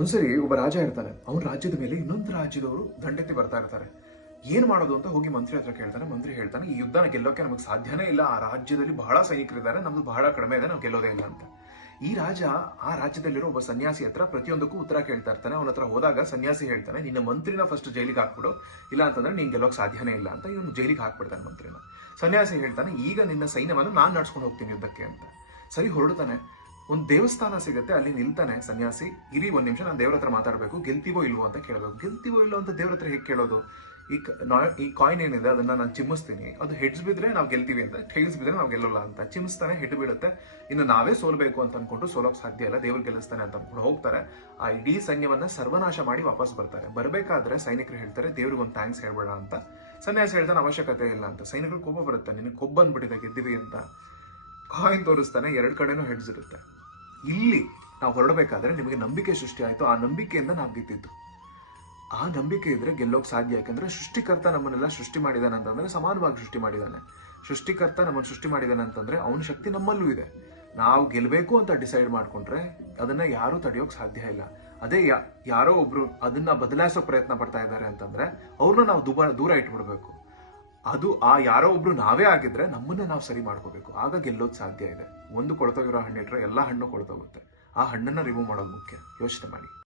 ಒಂದ್ಸರಿ ಒಬ್ಬ ರಾಜ ಇರ್ತಾನೆ. ಅವನ ರಾಜ್ಯದ ಮೇಲೆ ಇನ್ನೊಂದು ರಾಜ್ಯದವರು ದಂಡೆತ್ತಿ ಬರ್ತಾ ಇರ್ತಾರೆ. ಏನ್ ಮಾಡೋದು ಅಂತ ಹೋಗಿ ಮಂತ್ರಿ ಹತ್ರ ಕೇಳ್ತಾನೆ. ಮಂತ್ರಿ ಹೇಳ್ತಾನೆ, ಈ ಯುದ್ಧನ ಗೆಲ್ಲೋಕೆ ನಮಗೆ ಸಾಧ್ಯನೇ ಇಲ್ಲ. ಆ ರಾಜ್ಯದಲ್ಲಿ ಬಹಳ ಸೈನಿಕರಿದ್ದಾರೆ, ನಮ್ದು ಬಹಳ ಕಡಿಮೆ ಇದೆ, ನಾವು ಗೆಲ್ಲೋದೇ ಇಲ್ಲ ಅಂತ. ಈ ರಾಜ ಆ ರಾಜ್ಯದಲ್ಲಿರೋ ಒಬ್ಬ ಸನ್ಯಾಸಿ ಹತ್ರ ಪ್ರತಿಯೊಂದಕ್ಕೂ ಉತ್ತರ ಕೇಳ್ತಾ ಇರ್ತಾನೆ. ಅವನ ಹತ್ರ ಹೋದಾಗ ಸನ್ಯಾಸಿ ಹೇಳ್ತಾನೆ, ನಿನ್ನ ಮಂತ್ರಿನ ಫಸ್ಟ್ ಜೈಲಿಗೆ ಹಾಕ್ಬಿಡು, ಇಲ್ಲ ಅಂತಂದ್ರೆ ನೀನ್ ಗೆಲ್ಲೋಕ್ ಸಾಧ್ಯನೇ ಇಲ್ಲ ಅಂತ. ಇವನು ಜೈಲಿಗೆ ಹಾಕ್ಬಿಡ್ತಾನೆ ಮಂತ್ರಿನ. ಸನ್ಯಾಸಿ ಹೇಳ್ತಾನೆ, ಈಗ ನಿನ್ನ ಸೈನ್ಯವನ್ನು ನಾನ್ ನಡ್ಸ್ಕೊಂಡು ಹೋಗ್ತೀನಿ ಯುದ್ಧಕ್ಕೆ ಅಂತ. ಸರಿ, ಹೊರಡ್ತಾನೆ. ಒಂದು ದೇವಸ್ಥಾನ ಸಿಗುತ್ತೆ, ಅಲ್ಲಿ ನಿಲ್ತಾನೆ ಸನ್ಯಾಸಿ. ಇರಿ ಒಂದ್ ನಿಮಿಷ, ನಾನು ದೇವ್ರ ಹತ್ರ ಮಾತಾಡ್ಬೇಕು, ಗೆಲ್ತೀವೋ ಇಲ್ವೋ ಅಂತ ಕೇಳಬೇಕು. ಗೆಲ್ತೀವೋ ಇಲ್ವೋ ಅಂತ ದೇವ್ರ ಹತ್ರ ಹೇಗೆ ಕೇಳೋದು? ಈ ಕಾಯಿನ್ ಏನಿದೆ ಅದನ್ನ ನಾನು ಚಿಮ್ಮಿಸ್ತೀನಿ, ಅದು ಹೆಡ್ಸ್ ಬಿದ್ರೆ ನಾವು ಗೆಲ್ತೀವಿ ಅಂತ, ಟೈಲ್ಸ್ ಬಿದ್ರೆ ನಾವು ಗೆಲ್ಲಲ್ಲ ಅಂತ. ಚಿಮ್ಮಿಸ್ತಾನೆ, ಹೆಡ್ ಬೀಳುತ್ತೆ. ಇನ್ನು ನಾವೇ ಸೋಲ್ಬೇಕು ಅಂತ ಅನ್ಕೊಂಡು ಸೋಲೋಕ್ ಸಾಧ್ಯ ಇಲ್ಲ, ದೇವ್ರು ಗೆಲ್ಲಿಸ್ತಾನೆ ಅಂತ ಅನ್ಕೊಂಡು ಹೋಗ್ತಾರೆ. ಆ ಇಡೀ ಸೈನ್ಯವನ್ನ ಸರ್ವನಾಶ ಮಾಡಿ ವಾಪಸ್ ಬರ್ತಾರೆ. ಬರ್ಬೇಕಾದ್ರೆ ಸೈನಿಕರು ಹೇಳ್ತಾರೆ, ದೇವ್ರಿಗೆ ಒಂದು ಥ್ಯಾಂಕ್ಸ್ ಹೇಳ್ಬೇಡ ಅಂತ. ಸನ್ಯಾಸಿ ಹೇಳ್ತಾನೆ, ಅವಶ್ಯಕತೆ ಇಲ್ಲ ಅಂತ. ಸೈನಿಕರು ಕೋಪ ಬರುತ್ತೆ, ನಿನಗೆ ಕೊಬ್ಬ ಅಂದ್ಬಿಟ್ಟಿದೆ, ಗೆದ್ದಿವಿ ಅಂತ. ಕಾಯಿನ್ ತೋರಿಸ್ತಾನೆ, ಎರಡು ಕಡೆನೂ ಹೆಡ್ಸ್ ಇರುತ್ತೆ. ಇಲ್ಲಿ ನಾವು ಹೊರಡಬೇಕಾದ್ರೆ ನಿಮಗೆ ನಂಬಿಕೆ ಸೃಷ್ಟಿ ಆಯ್ತು, ಆ ನಂಬಿಕೆಯಿಂದ ನಾವು ಗೆದ್ದಿದ್ದು. ಆ ನಂಬಿಕೆ ಇದ್ರೆ ಗೆಲ್ಲೋಕ್ ಸಾಧ್ಯ. ಯಾಕಂದ್ರೆ ಸೃಷ್ಟಿಕರ್ತ ನಮ್ಮನ್ನೆಲ್ಲ ಸೃಷ್ಟಿ ಮಾಡಿದಾನೆ ಅಂತಂದ್ರೆ ಸಮಾನವಾಗಿ ಸೃಷ್ಟಿ ಮಾಡಿದಾನೆ. ಸೃಷ್ಟಿಕರ್ತ ನಮ್ಮನ್ನು ಸೃಷ್ಟಿ ಮಾಡಿದಾನೆ ಅಂತಂದ್ರೆ ಅವನ ಶಕ್ತಿ ನಮ್ಮಲ್ಲೂ ಇದೆ. ನಾವು ಗೆಲ್ಬೇಕು ಅಂತ ಡಿಸೈಡ್ ಮಾಡ್ಕೊಂಡ್ರೆ ಅದನ್ನ ಯಾರು ತಡೆಯೋಕ್ ಸಾಧ್ಯ ಇಲ್ಲ. ಅದೇ ಯಾರೋ ಒಬ್ರು ಅದನ್ನ ಬದಲಾಯಿಸೋ ಪ್ರಯತ್ನ ಪಡ್ತಾ ಇದ್ದಾರೆ ಅಂತಂದ್ರೆ ಅವ್ರನ್ನ ನಾವು ದೂರ ಇಟ್ಬಿಡ್ಬೇಕು. ಅದು ಆ ಯಾರೋ ಒಬ್ರು ನಾವೇ ಆಗಿದ್ರೆ ನಮ್ಮನ್ನ ನಾವು ಸರಿ ಮಾಡ್ಕೋಬೇಕು, ಆಗ ಗೆಲ್ಲೋದ್ ಸಾಧ್ಯ ಇದೆ. ಒಂದು ಕೊಳ್ತೋಗಿರೋ ಹಣ್ಣಿಟ್ರೆ ಎಲ್ಲಾ ಹಣ್ಣು ಕೊಳ್ತೋಗುತ್ತೆ. ಆ ಹಣ್ಣನ್ನ ರಿಮೂವ್ ಮಾಡೋದು ಮುಖ್ಯ. ಯೋಚನೆ ಮಾಡಿ.